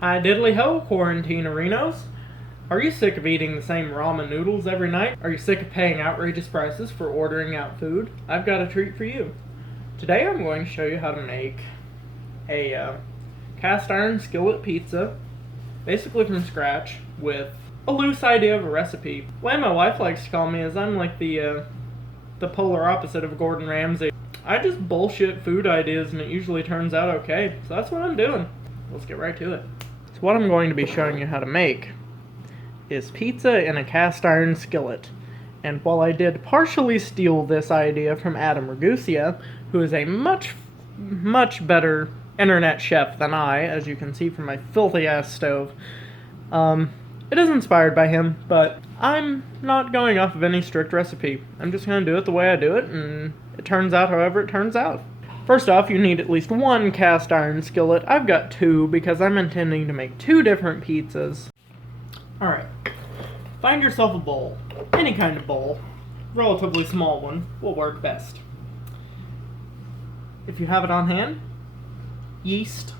Hi diddly ho, Quarantino. Are you sick of eating the same ramen noodles every night? Are you sick of paying outrageous prices for ordering out food? I've got a treat for you. Today I'm going to show you how to make a cast iron skillet pizza, basically from scratch, with a loose idea of a recipe. The way my wife likes to call me is I'm like the polar opposite of Gordon Ramsay. I just bullshit food ideas and it usually turns out okay, so that's what I'm doing. Let's get right to it. So what I'm going to be showing you how to make is pizza in a cast iron skillet. And while I did partially steal this idea from Adam Ragusea, who is a much better internet chef than I, as you can see from my filthy ass stove, it is inspired by him, but I'm not going off of any strict recipe. I'm just going to do it the way I do it, and it turns out however it turns out. First off, you need at least one cast iron skillet. I've got two because I'm intending to make two different pizzas. Alright, find yourself a bowl. Any kind of bowl. Relatively small one will work best. If you have it on hand, yeast.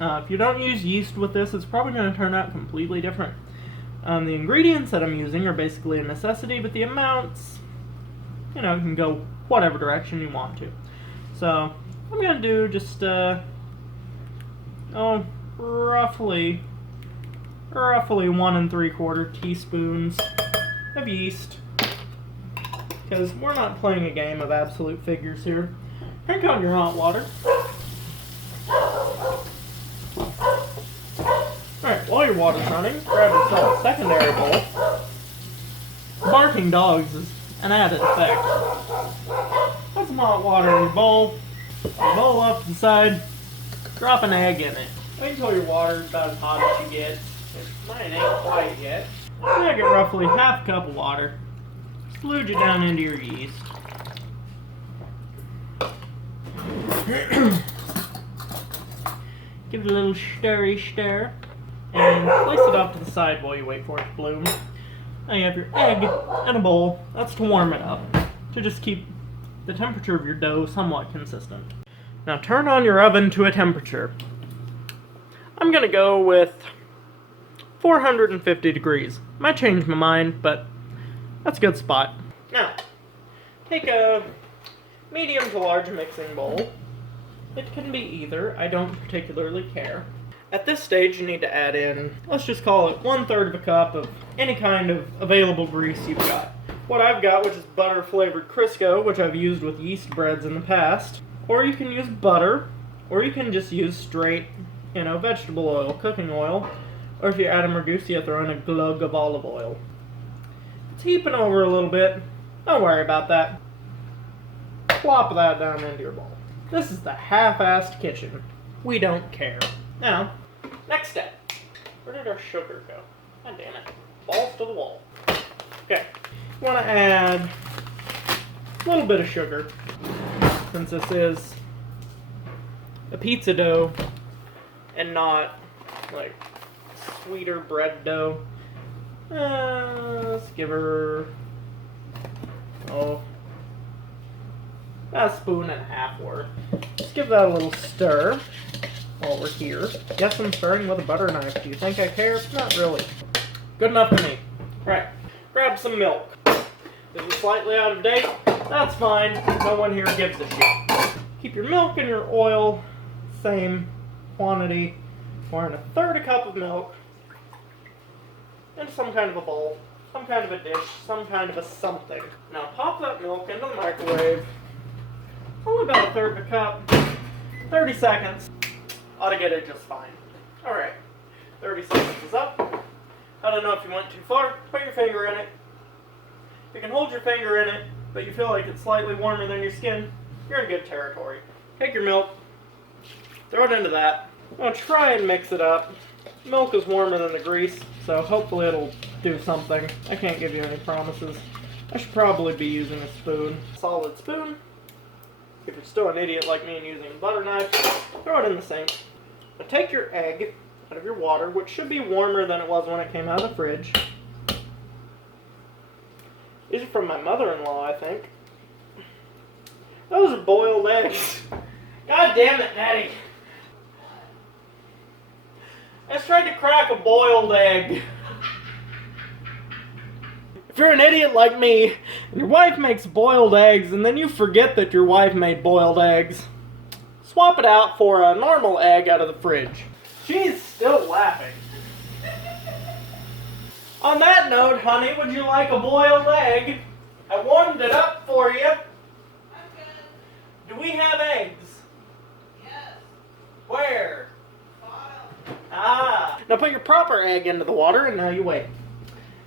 If you don't use yeast with this, it's probably going to turn out completely different. The ingredients that I'm using are basically a necessity, but the amounts, you know, can go whatever direction you want to. So, I'm going to do just, roughly 1 3/4 teaspoons of yeast, because we're not playing a game of absolute figures here. Crank on your hot water. Alright, while your water's running, grab yourself a secondary bowl. Barking dogs is an added effect. Put some hot water in your bowl. Bowl off to the side. Drop an egg in it. Wait until your water's about as hot as you get. Mine ain't quite yet. Now get roughly half a cup of water. Splooge it down into your yeast. Give it a little stir. And place it off to the side while you wait for it to bloom. Now you have your egg in a bowl. That's to warm it up. To just keep the temperature of your dough somewhat consistent. Now turn on your oven to a temperature. I'm going to go with 450 degrees. Might change my mind, but that's a good spot. Now, take a medium to large mixing bowl. It can be either. I don't particularly care. At this stage, you need to add in, let's just call it 1/3 of a cup of any kind of available grease you've got. What I've got, which is butter-flavored Crisco, which I've used with yeast breads in the past. Or you can use butter, or you can just use straight, vegetable oil, cooking oil. Or if you're Adam Ragusea, throw in a glug of olive oil. It's heaping over a little bit. Don't worry about that. Plop that down into your bowl. This is the half-assed kitchen. We don't care. Now, next step. Where did our sugar go? God damn it. Balls to the wall. Okay. You want to add a little bit of sugar, since this is a pizza dough and not like sweeter bread dough. Let's give her a spoon and a half worth. Let's give that a little stir while we're here. Yes, I'm starting with a butter knife. Do you think I care? Not really. Good enough for me. Right. Grab some milk. Is it slightly out of date? That's fine. No one here gives a shit. Keep your milk and your oil same quantity. Pour in 1/3 cup of milk into some kind of a bowl, some kind of a dish, some kind of a something. Now pop that milk into the microwave. Only about 1/3 of a cup. 30 seconds. Ought to get it just fine. Alright. 30 seconds is up. I don't know if you went too far. Put your finger in it. You can hold your finger in it, but you feel like it's slightly warmer than your skin, you're in good territory. Take your milk. Throw it into that. I'm going to try and mix it up. Milk is warmer than the grease, so hopefully it'll do something. I can't give you any promises. I should probably be using a spoon. Solid spoon. If you're still an idiot like me and using a butter knife, throw it in the sink. Now take your egg out of your water, which should be warmer than it was when it came out of the fridge. These are from my mother-in-law, I think. Those are boiled eggs. God damn it, Natty. I just tried to crack a boiled egg. If you're an idiot like me, and your wife makes boiled eggs, and then you forget that your wife made boiled eggs, swap it out for a normal egg out of the fridge. She's still laughing. On that note, honey, would you like a boiled egg? I warmed it up for you. I'm good. Do we have eggs? Yes. Where? Bottom. Ah. Now put your proper egg into the water, and now you wait.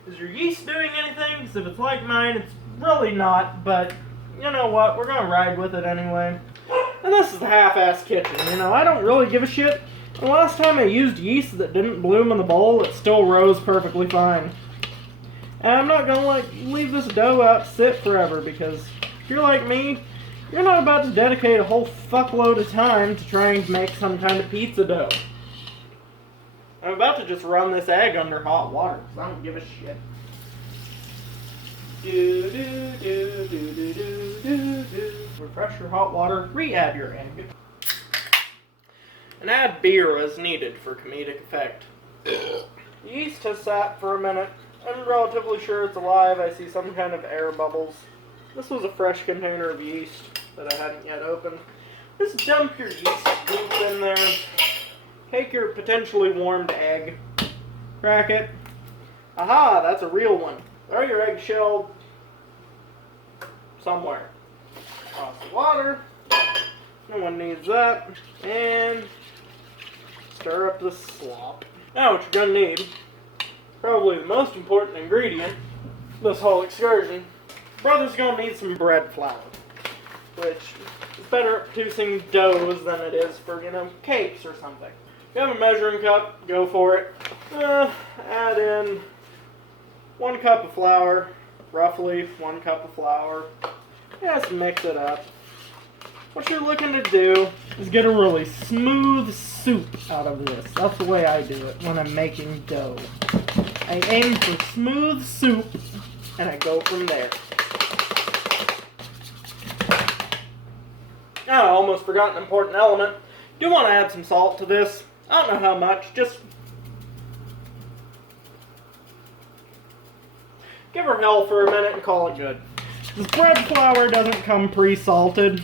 Is your yeast doing anything? Because if it's like mine, it's really not, but you know what? We're going to ride with it anyway. And this is the half-ass kitchen, you know, I don't really give a shit. The last time I used yeast that didn't bloom in the bowl, it still rose perfectly fine. And I'm not going to leave this dough out to sit forever, because if you're like me, you're not about to dedicate a whole fuckload of time to trying to make some kind of pizza dough. I'm about to just run this egg under hot water, because I don't give a shit. Do, do, do, do, do, do, do, do. Refresh your hot water, re-add your egg. And add beer as needed for comedic effect. Yeast has sat for a minute. I'm relatively sure it's alive. I see some kind of air bubbles. This was a fresh container of yeast that I hadn't yet opened. Just dump your yeast goop in there. Take your potentially warmed egg. Crack it. Aha, that's a real one. Throw your eggshell somewhere. Across the water. No one needs that. And stir up the slop. Now what you're gonna need, probably the most important ingredient, this whole excursion, brother's gonna need some bread flour, which is better at producing doughs than it is for, you know, cakes or something. If you have a measuring cup, go for it. Add in 1 cup of flour, roughly 1 cup of flour. Just mix it up. What you're looking to do is get a really smooth soup out of this. That's the way I do it when I'm making dough. I aim for smooth soup, and I go from there. Oh, I almost forgot an important element. Do want to add some salt to this. I don't know how much, just give her hell for a minute and call it good. This bread flour doesn't come pre-salted.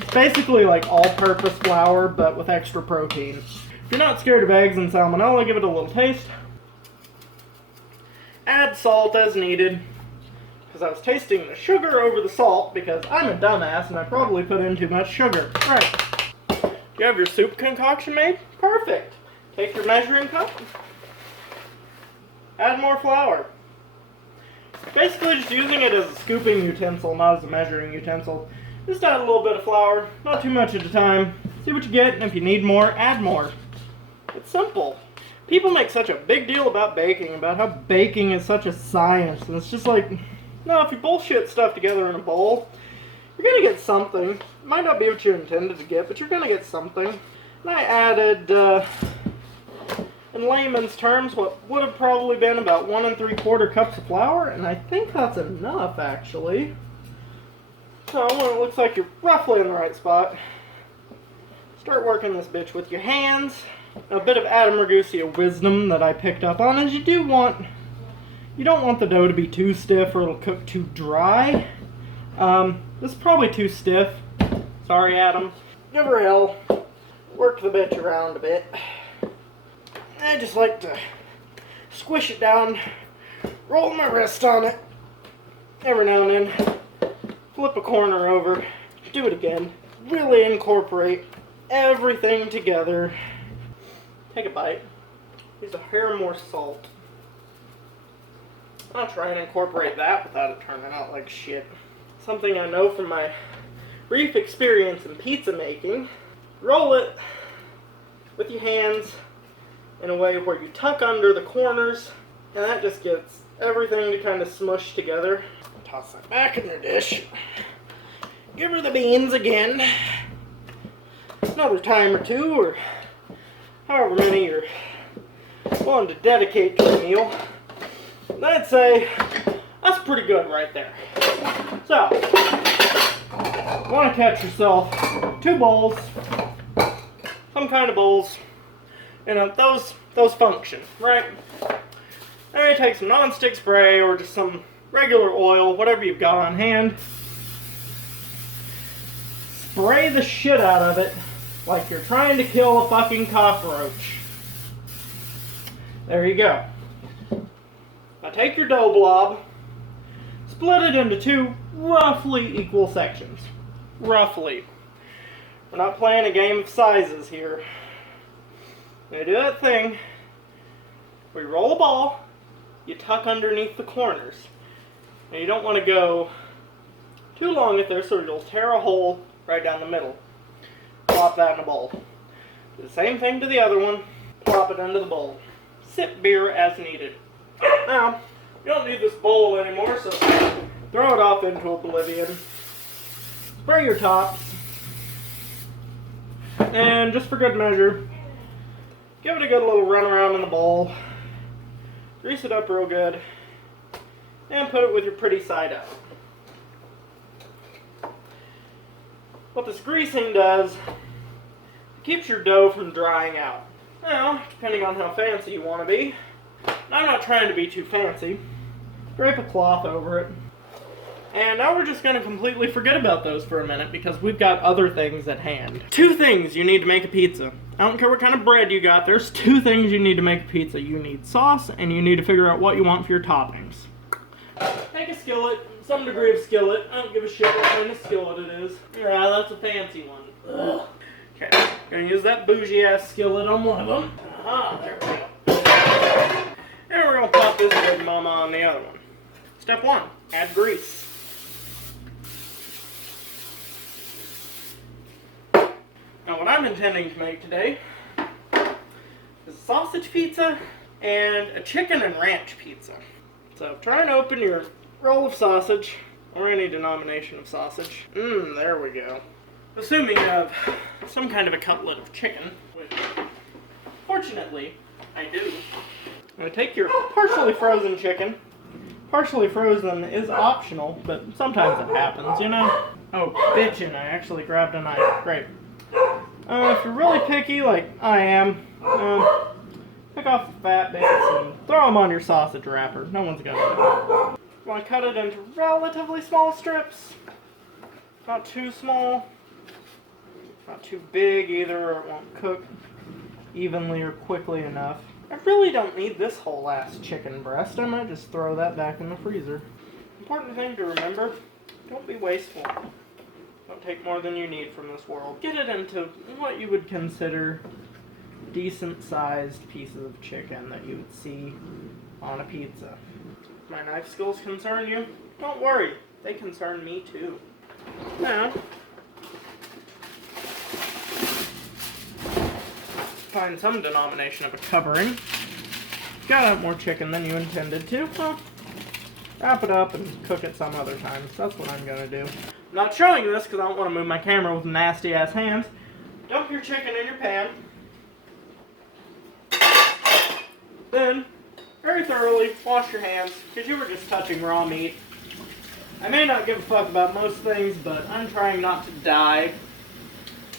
It's basically like all-purpose flour, but with extra protein. If you're not scared of eggs and salmonella, give it a little taste. Add salt as needed. Because I was tasting the sugar over the salt, because I'm a dumbass and I probably put in too much sugar. Right. You have your soup concoction made? Perfect. Take your measuring cup. Add more flour. Basically just using it as a scooping utensil, not as a measuring utensil. Just add a little bit of flour, not too much at a time. See what you get, and if you need more, add more. It's simple. People make such a big deal about baking, about how baking is such a science, and it's just like, no, if you bullshit stuff together in a bowl, you're gonna get something. It might not be what you intended to get, but you're gonna get something. And I added, in layman's terms, what would have probably been about 1 3/4 cups of flour, and I think that's enough, actually. So when it looks like you're roughly in the right spot, start working this bitch with your hands. A bit of Adam Ragusea wisdom that I picked up on is you don't want the dough to be too stiff or it'll cook too dry. This is probably too stiff. Sorry, Adam. Give her hell. Work the bitch around a bit. I just like to squish it down, roll my wrist on it, every now and then, flip a corner over, do it again, really incorporate everything together. Take a bite. Use a hair more salt. I'll try and incorporate that without it turning out like shit. Something I know from my brief experience in pizza making. Roll it with your hands in a way where you tuck under the corners, and that just gets everything to kind of smush together. Toss that back in your dish. Give her the beans again. Another time or two, or however many you're willing to dedicate to the meal. And I'd say that's pretty good right there. So, you want to catch yourself 2 bowls, some kind of bowls. You know, those function, right? Then you take some non-stick spray or just some regular oil, whatever you've got on hand. Spray the shit out of it like you're trying to kill a fucking cockroach. There you go. Now take your dough blob, split it into 2 roughly equal sections. Roughly. We're not playing a game of sizes here. When you do that thing, where you roll a ball, you tuck underneath the corners. And you don't want to go too long at there so you'll tear a hole right down the middle. Plop that in a bowl. Do the same thing to the other one. Plop it into the bowl. Sip beer as needed. Now, you don't need this bowl anymore, so throw it off into oblivion. Spray your tops. And just for good measure, give it a good little run around in the bowl. Grease it up real good. And put it with your pretty side up. What this greasing does, it keeps your dough from drying out. Now, depending on how fancy you want to be, I'm not trying to be too fancy, drape a cloth over it. And now we're just going to completely forget about those for a minute because we've got other things at hand. 2 things you need to make a pizza. I don't care what kind of bread you got, there's 2 things you need to make a pizza. You need sauce and you need to figure out what you want for your toppings. Take a skillet, some degree of skillet. I don't give a shit what kind of skillet it is. Yeah, that's a fancy one. Ugh. Okay, gonna use that bougie ass skillet on one of them. There we go. And we're gonna pop this big mama on the other one. Step 1, add grease. Now what I'm intending to make today is a sausage pizza and a chicken and ranch pizza. So try and open your roll of sausage, or any denomination of sausage. There we go. Assuming you have some kind of a cutlet of chicken, which fortunately I do. I'm going to take your partially frozen chicken. Partially frozen is optional, but sometimes it happens, you know? Oh, bitchin', I actually grabbed a knife. Great. If you're really picky, like I am, pick off the fat bits and throw them on your sausage wrapper. No one's gonna know. You want to cut it into relatively small strips. Not too small. Not too big either, or it won't cook evenly or quickly enough. I really don't need this whole ass chicken breast. I might just throw that back in the freezer. Important thing to remember, don't be wasteful. Don't take more than you need from this world. Get it into what you would consider decent sized pieces of chicken that you would see on a pizza. If my knife skills concern you, don't worry, they concern me too. Now, find some denomination of a covering. Got out more chicken than you intended to, well, wrap it up and cook it some other time. So that's what I'm gonna do. I'm not showing you this because I don't want to move my camera with nasty ass hands. Dump your chicken in your pan. Then, very thoroughly, wash your hands, because you were just touching raw meat. I may not give a fuck about most things, but I'm trying not to die.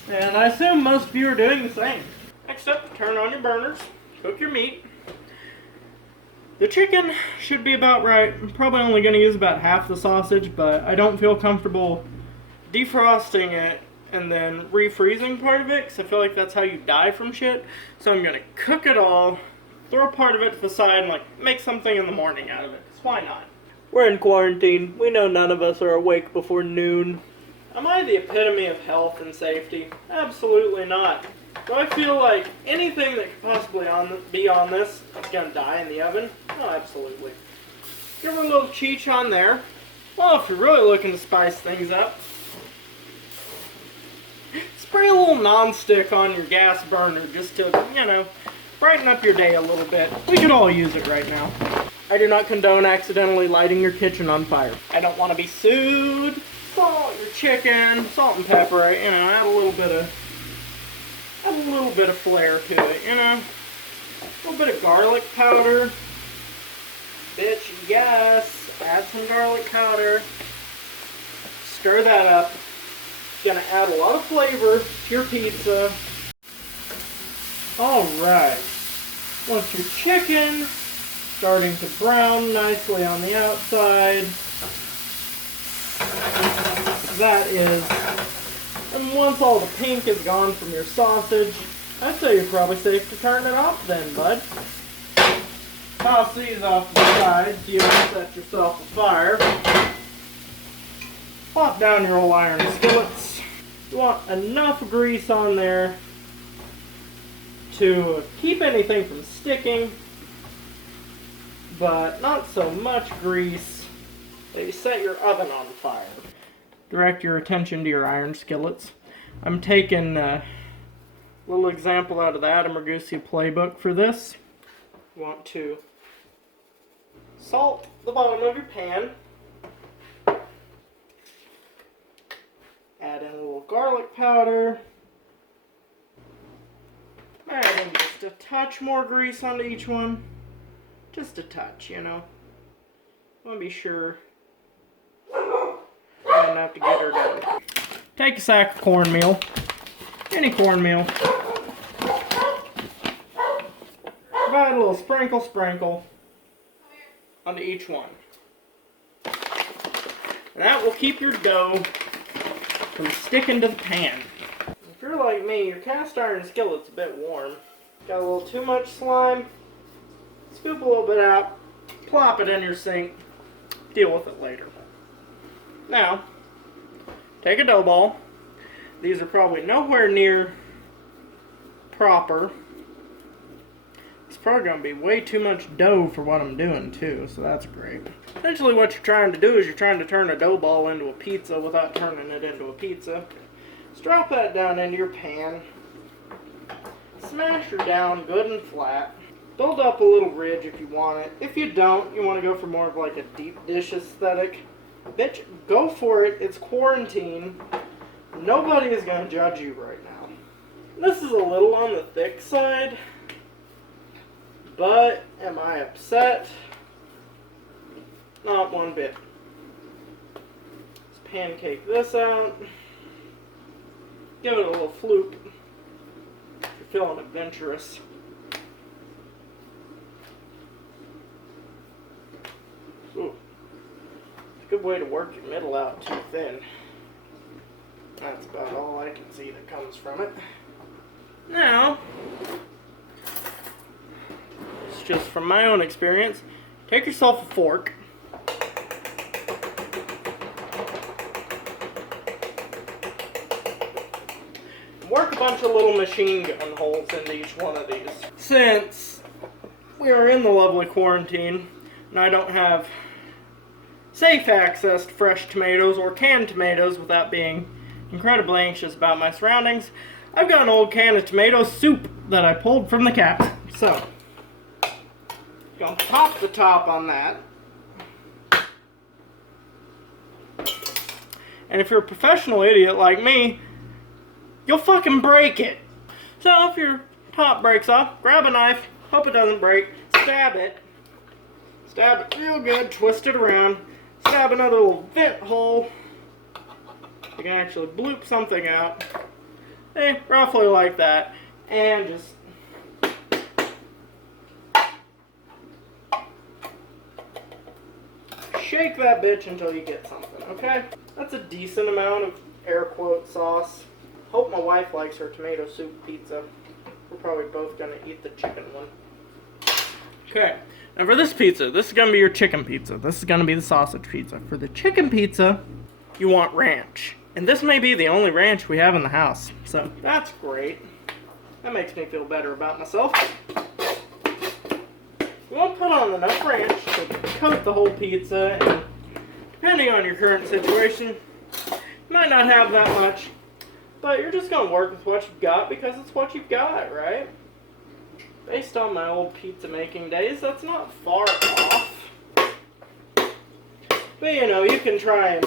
And I assume most of you are doing the same. Next up, turn on your burners, cook your meat. The chicken should be about right. I'm probably only going to use about half the sausage, but I don't feel comfortable defrosting it and then refreezing part of it, because I feel like that's how you die from shit. So I'm going to cook it all, throw part of it to the side, and like make something in the morning out of it, because why not? We're in quarantine. We know none of us are awake before noon. Am I the epitome of health and safety? Absolutely not. Do I feel like anything that could possibly be on this is going to die in the oven? Oh, absolutely. Give her a little cheech on there. Well, if you're really looking to spice things up, spray a little non-stick on your gas burner just to, you know, brighten up your day a little bit. We could all use it right now. I do not condone accidentally lighting your kitchen on fire. I don't want to be sued. Salt your chicken, salt and pepper, you know, add a little bit of flair to it, you know. A little bit of garlic powder. Bitch, yes. Add some garlic powder. Stir that up. It's gonna add a lot of flavor to your pizza. Alright, once your chicken starting to brown nicely on the outside, that is, and once all the pink is gone from your sausage, I'd say you're probably safe to turn it off then, bud. Toss these off the side so you don't set yourself afire. Plop down your old iron skillets. You want enough grease on there to keep anything from sticking, but not so much grease that you set your oven on fire. Direct your attention to your iron skillets. I'm taking a little example out of the Ragusea playbook for this. You want to salt the bottom of your pan. Add in a little garlic powder. Add in just a touch more grease onto each one. Just a touch, you know. I want to be sure I don't have to get her done. Take a sack of cornmeal. Any cornmeal. Provide a little sprinkle onto each one. And that will keep your dough from sticking to the pan. If you're like me, your cast iron skillet's a bit warm. Got a little too much slime. Scoop a little bit out. Plop it in your sink. Deal with it later. Now, take a dough ball. These are probably nowhere near proper. It's probably going to be way too much dough for what I'm doing too, so that's great. Essentially what you're trying to do is you're trying to turn a dough ball into a pizza without turning it into a pizza. Just drop that down into your pan. Smash her down good and flat. Build up a little ridge if you want it. If you don't, you want to go for more of like a deep dish aesthetic. Bitch, go for it. It's quarantine. Nobody is going to judge you right now. This is a little on the thick side. But, am I upset? Not one bit. Let's pancake this out. Give it a little floop. If you're feeling adventurous. Ooh. Good way to work your middle out too thin. That's about all I can see that comes from it. Now, it's just from my own experience, take yourself a fork. Work a bunch of little machine gun holes into each one of these. Since we are in the lovely quarantine, and I don't have safe access to fresh tomatoes or canned tomatoes without being incredibly anxious about my surroundings, I've got an old can of tomato soup that I pulled from the cat. So, gonna pop the top on that. And if you're a professional idiot like me, you'll fucking break it. So if your top breaks off, grab a knife, hope it doesn't break, stab it. Stab it real good, twist it around, stab another little vent hole. You can actually bloop something out. Roughly like that. And just shake that bitch until you get something, okay? That's a decent amount of air quote sauce. Hope my wife likes her tomato soup pizza. We're probably both gonna eat the chicken one. Okay, now for this pizza, this is gonna be your chicken pizza. This is gonna be the sausage pizza. For the chicken pizza, you want ranch. And this may be the only ranch we have in the house. So, that's great. That makes me feel better about myself. You want to put on enough ranch to coat the whole pizza, and depending on your current situation, you might not have that much, but you're just going to work with what you've got because it's what you've got, right? Based on my old pizza making days, that's not far off. But you know, you can try and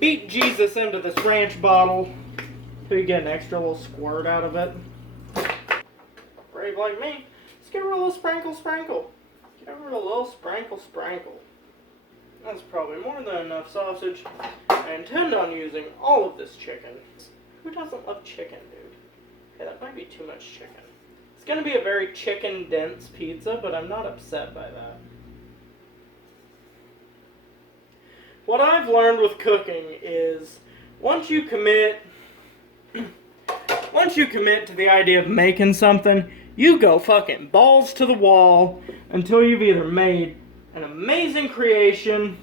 beat Jesus into this ranch bottle till you get an extra little squirt out of it. Brave like me, just give her a little sprinkle. Give her a little sprinkle. That's probably more than enough sausage. I intend on using all of this chicken. Who doesn't love chicken, dude? Okay, that might be too much chicken. It's going to be a very chicken dense pizza, but I'm not upset by that. What I've learned with cooking is once you commit to the idea of making something, you go fucking balls to the wall until you've either made an amazing creation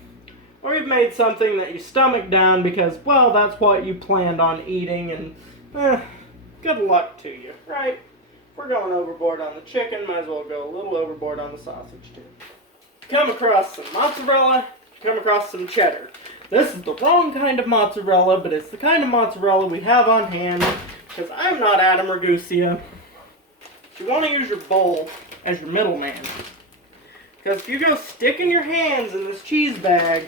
or you've made something that you stomach down because, well, that's what you planned on eating, and good luck to you, right? If we're going overboard on the chicken, might as well go a little overboard on the sausage too. Come across some mozzarella, come across some cheddar. This is the wrong kind of mozzarella, but it's the kind of mozzarella we have on hand, because I'm not Adam Ragusea. You want to use your bowl as your middleman. Because if you go sticking your hands in this cheese bag,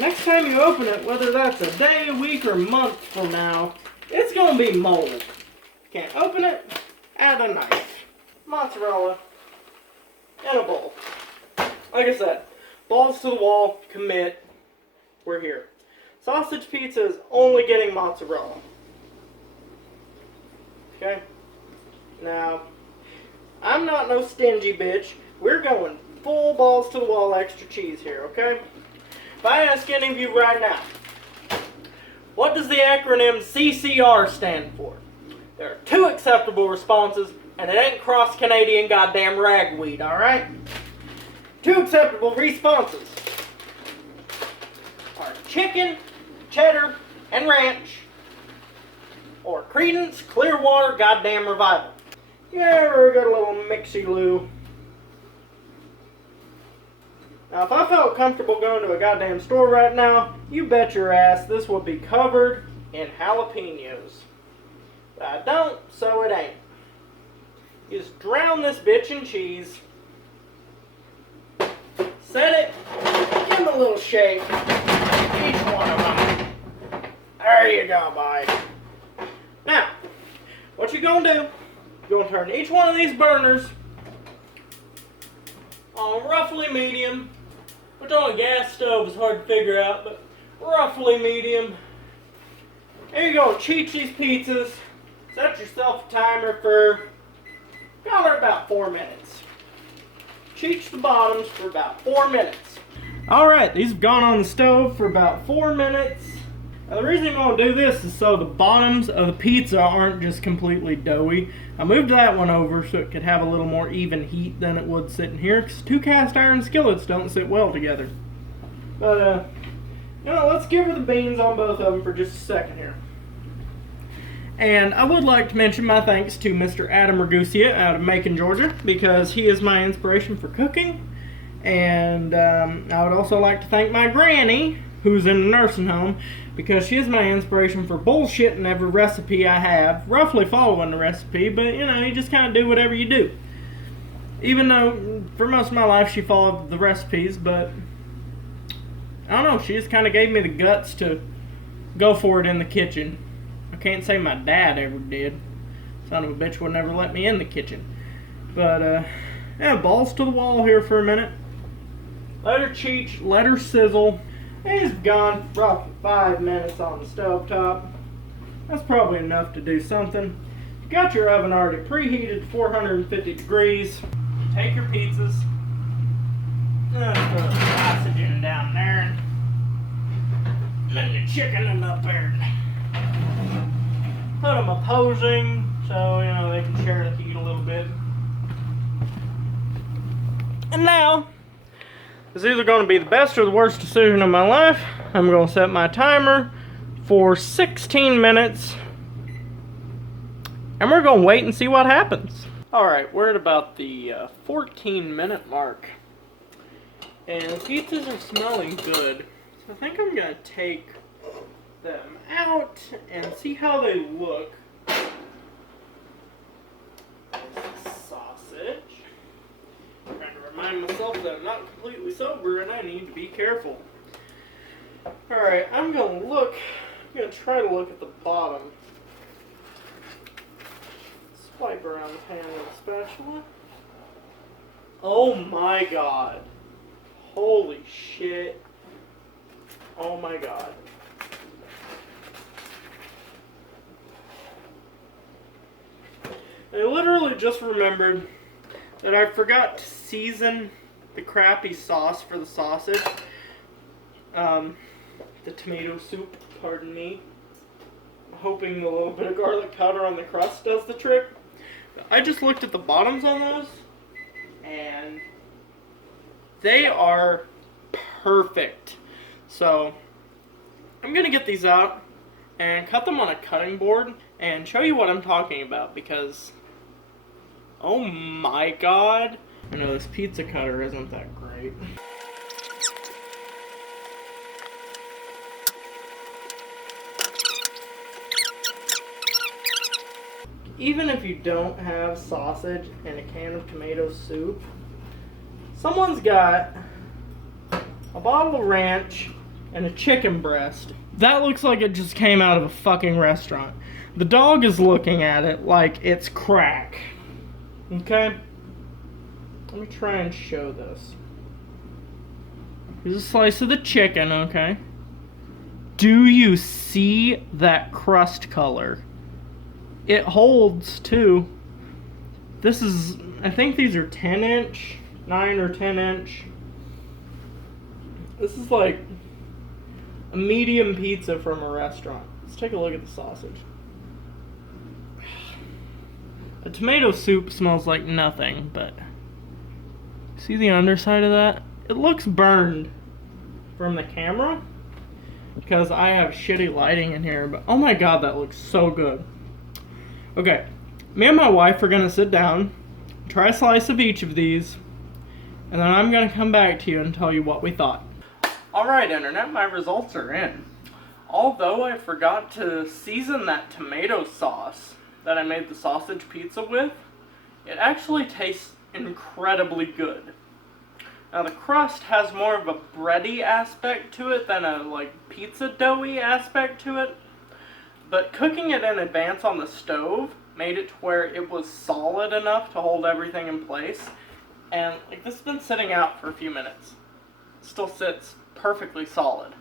next time you open it, whether that's a day, a week, or a month from now, it's going to be mold. Can't open it, add a knife. Mozzarella in a bowl. Like I said, balls to the wall, commit, we're here. Sausage pizza is only getting mozzarella. Okay? Now, I'm not no stingy bitch. We're going full balls to the wall extra cheese here, okay? If I ask any of you right now, what does the acronym CCR stand for? There are 2 acceptable responses, and it ain't cross-Canadian goddamn ragweed, alright? 2 acceptable responses are chicken, cheddar, and ranch, or Creedence Clearwater goddamn Revival. Yeah, we're a good little mixy-loo. Now, if I felt comfortable going to a goddamn store right now, you bet your ass this would be covered in jalapenos. But I don't, so it ain't. You just drown this bitch in cheese. Set it, give them a little shake. Each one of them. There you go, boy. Now, what you gonna do, you're gonna turn each one of these burners on roughly medium, which on a gas stove is hard to figure out, but roughly medium. And you're gonna cheat these pizzas. Set yourself a timer for, call it about 4 minutes. Cheat the bottoms for about 4 minutes. Alright, these have gone on the stove for about 4 minutes. Now the reason I'm going to do this is so the bottoms of the pizza aren't just completely doughy. I moved that one over so it could have a little more even heat than it would sitting here, because 2 cast iron skillets don't sit well together. But, let's give her the beans on both of them for just a second here. And I would like to mention my thanks to Mr. Adam Ragusea out of Macon, Georgia, because he is my inspiration for cooking. And I would also like to thank my granny, who's in a nursing home, because she is my inspiration for bullshitting every recipe I have, roughly following the recipe, but you just kind of do whatever you do. Even though for most of my life she followed the recipes, but I don't know, she just kind of gave me the guts to go for it in the kitchen. I can't say my dad ever did. Son of a bitch would never let me in the kitchen. But, balls to the wall here for a minute. Let her cheat, let her sizzle. He's gone roughly 5 minutes on the stovetop. That's probably enough to do something. You got your oven already preheated to 450 degrees. Take your pizzas. Put the oxygen down there. And then your chicken and up there. Put them opposing so, they can share the heat a little bit. And now, it's either going to be the best or the worst decision of my life. I'm going to set my timer for 16 minutes. And we're going to wait and see what happens. Alright, we're at about the 14-minute mark. And the pizzas are smelling good. So I think I'm going to take them out and see how they look. Sausage. I'm trying to remind myself that I'm not completely sober and I need to be careful. Alright, I'm going to try to look at the bottom. Swipe around the pan with a spatula. Oh my god. Holy shit. Oh my god. I literally just remembered that I forgot to season the crappy sauce for the sausage. The tomato soup, pardon me. I'm hoping a little bit of garlic powder on the crust does the trick. I just looked at the bottoms on those, and they are perfect. So I'm gonna get these out and cut them on a cutting board and show you what I'm talking about, because oh my god, I know this pizza cutter isn't that great. Even if you don't have sausage and a can of tomato soup, someone's got a bottle of ranch and a chicken breast. That looks like it just came out of a fucking restaurant. The dog is looking at it like it's crack. Okay? Let me try and show this. Here's a slice of the chicken, okay? Do you see that crust color? It holds, too. This is, I think these are 10-inch, 9 or 10-inch. This is like a medium pizza from a restaurant. Let's take a look at the sausage. The tomato soup smells like nothing, but see the underside of that? It looks burned from the camera because I have shitty lighting in here, but oh my god, that looks so good. Okay, me and my wife are gonna sit down, try a slice of each of these, and then I'm gonna come back to you and tell you what we thought. Alright, Internet, my results are in. Although I forgot to season that tomato sauce that I made the sausage pizza with, it actually tastes incredibly good. Now the crust has more of a bready aspect to it than a like pizza doughy aspect to it, but cooking it in advance on the stove made it to where it was solid enough to hold everything in place. And like this has been sitting out for a few minutes. It still sits perfectly solid.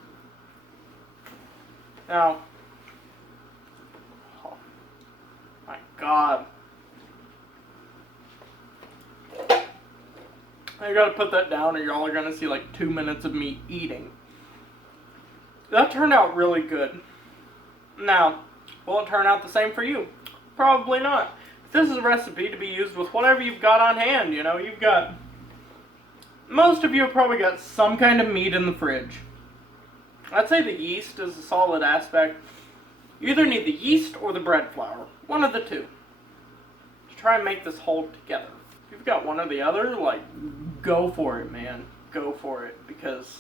Now, oh my god. I gotta put that down or y'all are gonna see like 2 minutes of me eating. That turned out really good. Now, will it turn out the same for you? Probably not. This is a recipe to be used with whatever you've got on hand, you know, most of you have probably got some kind of meat in the fridge. I'd say the yeast is a solid aspect. You either need the yeast or the bread flour, one of the two, to try and make this hold together. If you've got one or the other, like, go for it, man. Go for it, because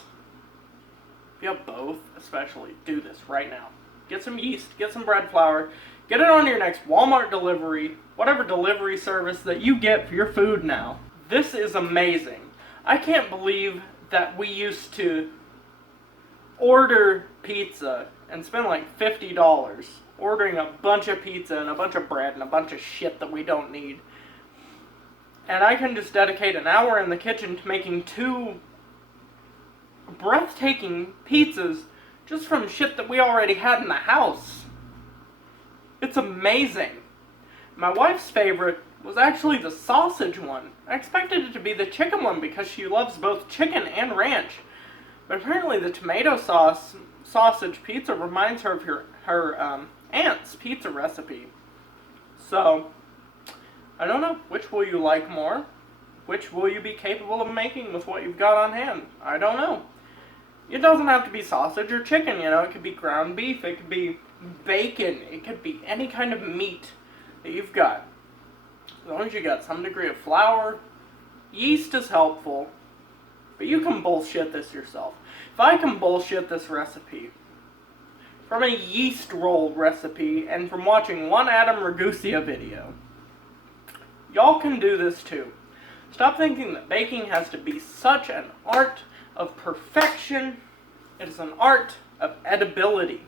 if you have both, especially, do this right now. Get some yeast, get some bread flour, get it on your next Walmart delivery, whatever delivery service that you get for your food now. This is amazing. I can't believe that we used to order pizza and spend like $50 ordering a bunch of pizza and a bunch of bread and a bunch of shit that we don't need. And I can just dedicate an hour in the kitchen to making 2 breathtaking pizzas just from shit that we already had in the house. It's amazing. My wife's favorite was actually the sausage one. I expected it to be the chicken one because she loves both chicken and ranch. But apparently the tomato sausage pizza reminds her of her aunt's pizza recipe. So, I don't know. Which will you like more? Which will you be capable of making with what you've got on hand? I don't know. It doesn't have to be sausage or chicken, you know. It could be ground beef. It could be bacon. It could be any kind of meat that you've got. As long as you got some degree of flour, yeast is helpful, but you can bullshit this yourself. If I can bullshit this recipe from a yeast roll recipe and from watching one Adam Ragusea video, y'all can do this too. Stop thinking that baking has to be such an art of perfection. It is an art of edibility.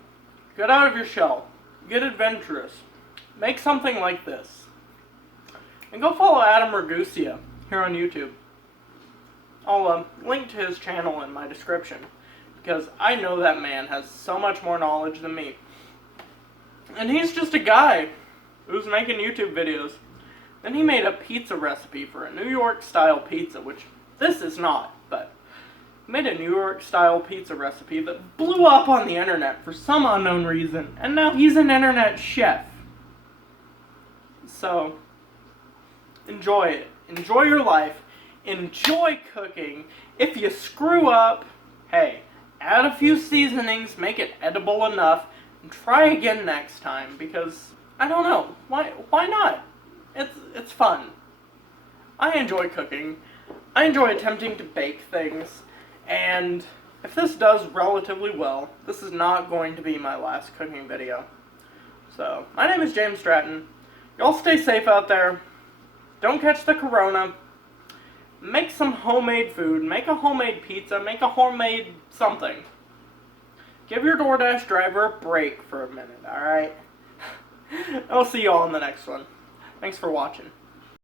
Get out of your shell. Get adventurous. Make something like this. And go follow Adam Ragusea here on YouTube. I'll link to his channel in my description, because I know that man has so much more knowledge than me. And he's just a guy who's making YouTube videos. Then he made a pizza recipe for a New York style pizza, which this is not, but he made a New York style pizza recipe that blew up on the internet for some unknown reason, and now he's an internet chef. So, enjoy it. Enjoy your life. Enjoy cooking. If you screw up, hey, add a few seasonings, make it edible enough, and try again next time, because, I don't know, why not? It's fun. I enjoy cooking. I enjoy attempting to bake things, and if this does relatively well, this is not going to be my last cooking video. So, my name is James Stratton. Y'all stay safe out there. Don't catch the corona. Make some homemade food. Make a homemade pizza. Make a homemade something. Give your DoorDash driver a break for a minute, alright? I'll see y'all in the next one. Thanks for watching.